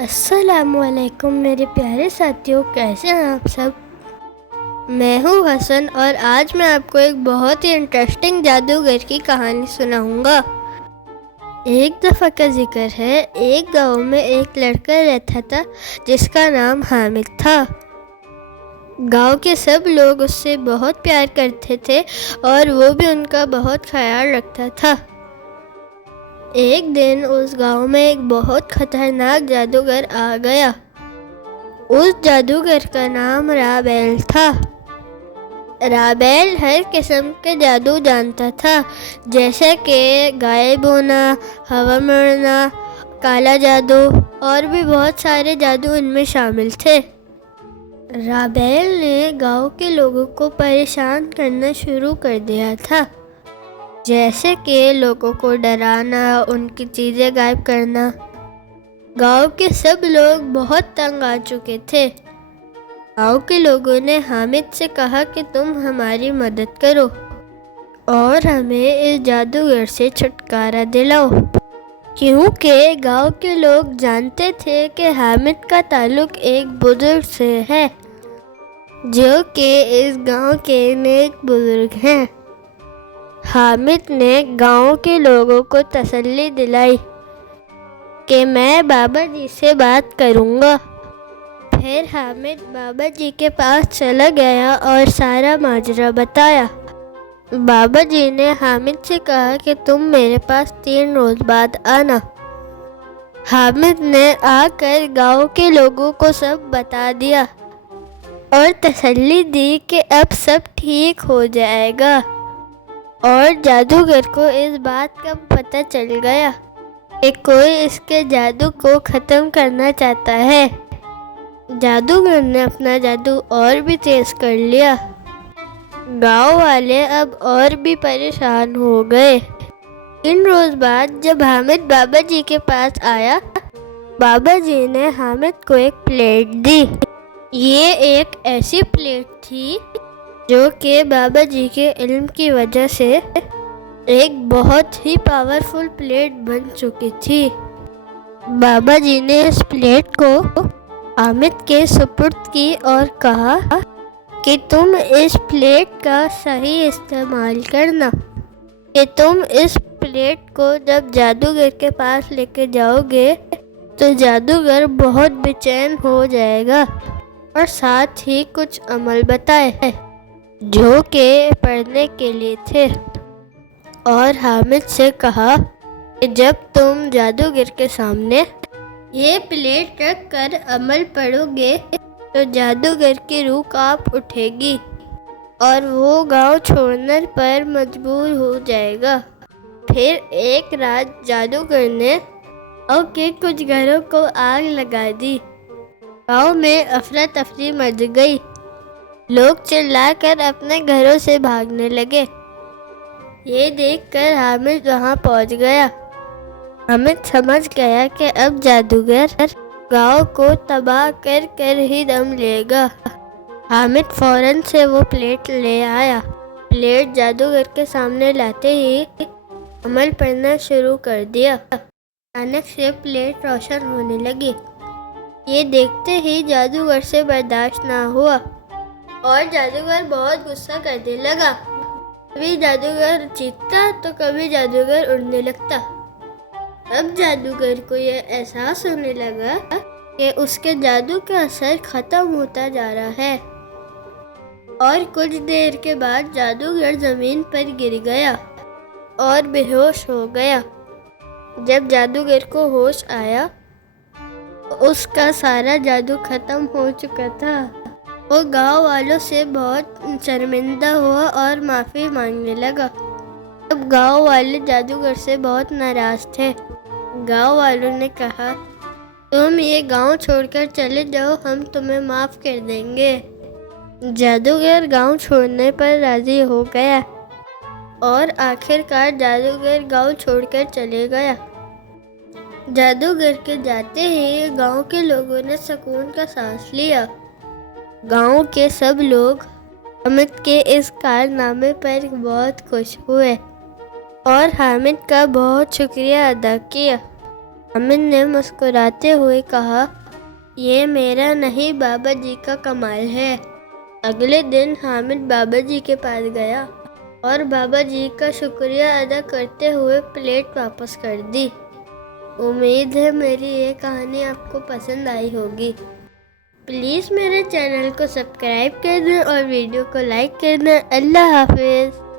السلام علیکم میرے پیارے ساتھیوں، کیسے ہیں آپ سب؟ میں ہوں حسن اور آج میں آپ کو ایک بہت ہی انٹرسٹنگ جادوگر کی کہانی سناؤں گا۔ ایک دفعہ کا ذکر ہے، ایک گاؤں میں ایک لڑکا رہتا تھا جس کا نام حامد تھا۔ گاؤں کے سب لوگ اس سے بہت پیار کرتے تھے اور وہ بھی ان کا بہت خیال رکھتا تھا۔ ایک دن اس گاؤں میں ایک بہت خطرناک جادوگر آ گیا۔ اس جادوگر کا نام رابیل تھا۔ رابیل ہر قسم کے جادو جانتا تھا، جیسے کہ غائب ہونا، ہوا میں اڑنا، کالا جادو اور بھی بہت سارے جادو ان میں شامل تھے۔ رابیل نے گاؤں کے لوگوں کو پریشان کرنا شروع کر دیا تھا، جیسے کہ لوگوں کو ڈرانا، ان کی چیزیں غائب کرنا۔ گاؤں کے سب لوگ بہت تنگ آ چکے تھے۔ گاؤں کے لوگوں نے حامد سے کہا کہ تم ہماری مدد کرو اور ہمیں اس جادوگر سے چھٹکارا دلاؤ، کیونکہ گاؤں کے لوگ جانتے تھے کہ حامد کا تعلق ایک بزرگ سے ہے، جو کہ اس گاؤں کے نیک بزرگ ہیں۔ حامد نے گاؤں کے لوگوں کو تسلی دلائی کہ میں بابا جی سے بات کروں گا۔ پھر حامد بابا جی کے پاس چلا گیا اور سارا ماجرا بتایا۔ بابا جی نے حامد سے کہا کہ تم میرے پاس 3 روز بعد آنا۔ حامد نے آ کر گاؤں کے لوگوں کو سب بتا دیا اور تسلی دی کہ اب سب ٹھیک ہو جائے گا، اور جادوگر کو اس بات کا پتہ چل گیا کہ کوئی اس کے جادو کو ختم کرنا چاہتا ہے۔ جادوگر نے اپنا جادو اور بھی تیز کر لیا۔ گاؤں والے اب اور بھی پریشان ہو گئے۔ 3 روز بعد جب حامد بابا جی کے پاس آیا، بابا جی نے حامد کو ایک پلیٹ دی۔ یہ ایک ایسی پلیٹ تھی جو کہ بابا جی کے علم کی وجہ سے ایک بہت ہی پاورفل پلیٹ بن چکی تھی۔ بابا جی نے اس پلیٹ کو حامد کے سپرد کی اور کہا کہ تم اس پلیٹ کا صحیح استعمال کرنا، کہ تم اس پلیٹ کو جب جادوگر کے پاس لے کے جاؤ گے تو جادوگر بہت بے چین ہو جائے گا، اور ساتھ ہی کچھ عمل بتائے جو کہ پڑھنے کے لیے تھے، اور حامد سے کہا کہ جب تم جادوگر کے سامنے یہ پلیٹ رکھ کر عمل پڑھو گے تو جادوگر کی روح کانپ اٹھے گی اور وہ گاؤں چھوڑنے پر مجبور ہو جائے گا۔ پھر ایک رات جادوگر نے گاؤں کے کچھ گھروں کو آگ لگا دی۔ گاؤں میں افراتفری مچ گئی، لوگ چلا کر اپنے گھروں سے بھاگنے لگے۔ یہ دیکھ کر حامد وہاں پہنچ گیا۔ حامد سمجھ گیا کہ اب جادوگر گاؤں کو تباہ کر کر ہی دم لے گا۔ حامد فوراً سے وہ پلیٹ لے آیا۔ پلیٹ جادوگر کے سامنے لاتے ہی عمل پڑھنا شروع کر دیا۔ اچانک سے پلیٹ روشن ہونے لگی۔ یہ دیکھتے ہی جادوگر سے برداشت نہ ہوا اور جادوگر بہت غصہ کرنے لگا۔ کبھی جادوگر چیختا تو کبھی جادوگر اڑنے لگتا۔ اب جادوگر کو یہ احساس ہونے لگا کہ اس کے جادو کا اثر ختم ہوتا جا رہا ہے، اور کچھ دیر کے بعد جادوگر زمین پر گر گیا اور بے ہوش ہو گیا۔ جب جادوگر کو ہوش آیا اس کا سارا جادو ختم ہو چکا تھا۔ وہ گاؤں والوں سے بہت شرمندہ ہوا اور معافی مانگنے لگا۔ اب گاؤں والے جادوگر سے بہت ناراض تھے۔ گاؤں والوں نے کہا، تم یہ گاؤں چھوڑ کر چلے جاؤ، ہم تمہیں معاف کر دیں گے۔ جادوگر گاؤں چھوڑنے پر راضی ہو گیا اور آخرکار جادوگر گاؤں چھوڑ کر چلے گیا۔ جادوگر کے جاتے ہی گاؤں کے لوگوں نے سکون کا سانس لیا۔ گاؤں کے سب لوگ حامد کے اس کارنامے پر بہت خوش ہوئے اور حامد کا بہت شکریہ ادا کیا۔ حامد نے مسکراتے ہوئے کہا، یہ میرا نہیں بابا جی کا کمال ہے۔ اگلے دن حامد بابا جی کے پاس گیا اور بابا جی کا شکریہ ادا کرتے ہوئے پلیٹ واپس کر دی۔ امید ہے میری یہ کہانی آپ کو پسند آئی ہوگی۔ پلیز میرے چینل کو سبسکرائب کر دیں اور ویڈیو کو لائک کر دیں۔ اللہ حافظ۔